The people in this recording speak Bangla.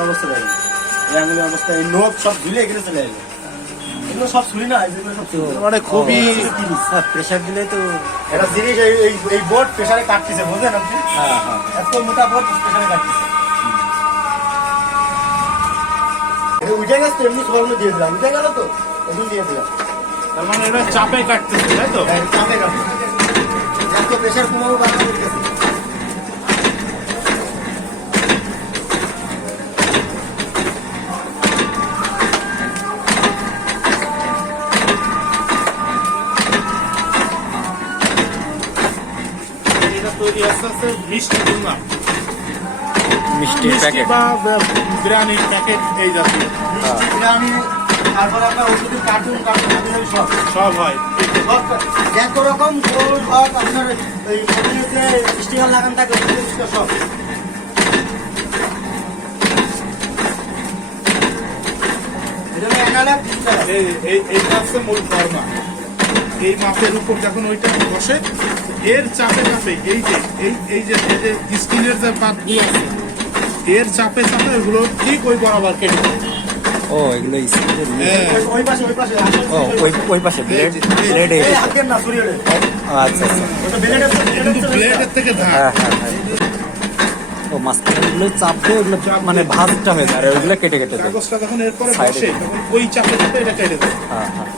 আঙুলের অবস্থা দেখেন, এই আঙুলের অবস্থা, এই নোট সব ধুলে এখানে চলে আসবে। এগুলো সব ছুরি না, এগুলো সব ছুরি। মানে খুবই প্রেশার দিলে তো একটা জিনিস এই বোর্ড প্রেসারে কাটতেছে, বুঝলেন আপনি? এত মোটা বোর্ড প্রেসারে কাটতেছে। এটা উঠে গেছে তো, এমনি সবগুলো দিয়ে দিলাম, উঠে গেল তো এগুলো দিয়ে দিলাম। তার মানে এটা চাপে কাটতেছে, তাই তো? চাপে কাটতেছে, এত প্রেসার কমাবো বাড়ানো করতেছে। এটা তৈরি আস্তে আস্তে মিষ্টি না, মিষ্টির মিষ্টি প্যাকেট। বা বিরিয়ানির প্যাকেট এই জাতীয় আমি তারপর আপনার ওষুধের কার্টুন সব সব হয়। যত রকম গোল সব আপনার ওই যে স্টিকার লাগান থাকে সব। এইটা হচ্ছে মূল ফর্মা। এই মাপের উপর যখন ওইটা বসে, এর চাপে চাপে এই যে স্কিনের যে পাতগুলো আছে, এর চাপে চাপে ওগুলো ঠিক ওই বরাবর কেটে দেয়। ও এগুলো ওই পাশে ও ওই পাশে ব্লেড ব্লেড এই হাতের না শরীরে আচ্ছা আচ্ছা ওটা ব্লেডের কিন্তু ব্লেডের থেকে ধার। হ্যাঁ হ্যাঁ হ্যাঁ ও মাঝখানে ওগুলো চাপবে, ওগুলো মানে ভাঁজটা হয়ে যায় আর ওইগুলো কেটে কেটে দেয়। কাগজটা যখন এরপরে Side এ। বসে তখন ওই চাপে চাপে এটা কেটে দেয়। হ্যাঁ হ্যাঁ